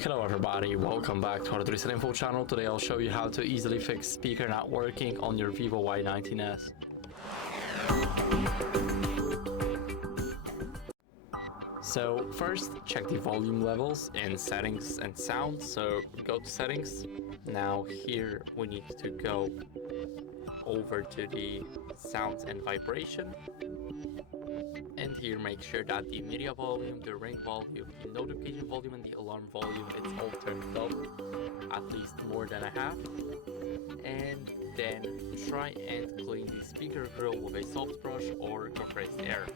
Hello everybody, welcome back to HardReset.Info channel. Today I'll show you how to easily fix speaker not working on your VIVO Y19s. So first, check the volume levels in settings and sound. So go to settings. Now here we need to go over to the sounds and vibration. And here make sure that the media volume, the ring volume, the notification volume and the alarm volume, it's all turned up at least more than a half. And then try and clean the speaker grill with a soft brush or compressed air.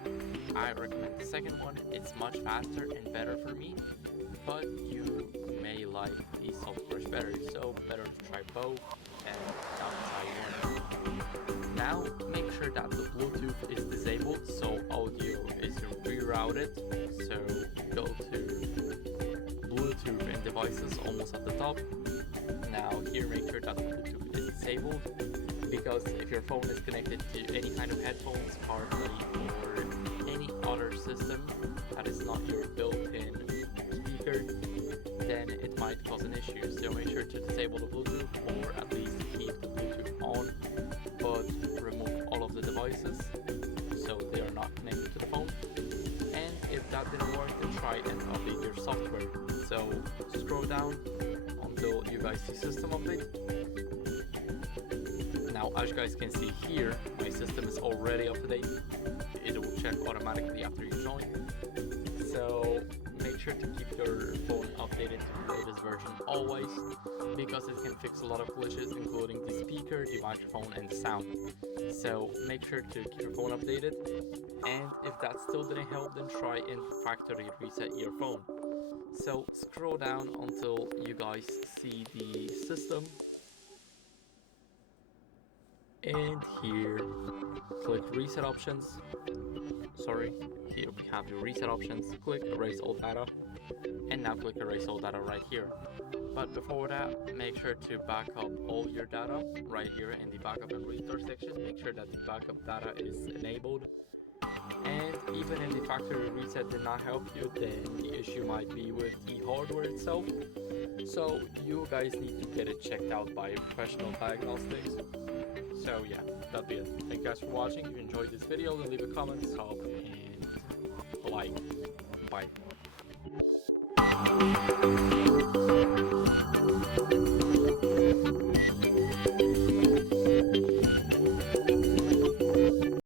I recommend the second one, it's much faster and better for me, but you may like the soft brush better, so better to try both and that's how you want it. Now make sure that the Bluetooth is disabled, so audio is rerouted. So go to Bluetooth and devices almost at the top. Now here make sure that the Bluetooth is disabled, because if your phone is connected to any kind of headphones, CarPlay or any other system that is not your built-in speaker, then it might cause an issue. So make sure to disable the Bluetooth, or at least keep the Bluetooth on, but remove all of the devices so they are not connected to the phone. And if that didn't work, then try and update your software. So scroll down until you guys see system update. Now as you guys can see here, my system is already up to date. It will check automatically after you join. So make sure to keep your phone updated to the latest version always, because it can fix a lot of glitches, including the speaker, the microphone and the sound. So make sure to keep your phone updated, and if that still didn't help, then try and factory reset your phone. So scroll down until you guys see the system, and here click reset options. Here we have the reset options. Click erase all data, and now click erase all data right here. But before that, make sure to back up all your data right here in the backup and restore section. Make sure that the backup data is enabled. And even if the factory reset did not help you, then the issue might be with the hardware itself. So you guys need to get it checked out by professional diagnostics. So yeah, that'll be it. Thank you guys for watching. If you enjoyed this video, then leave a comment, sub, and a like. Bye.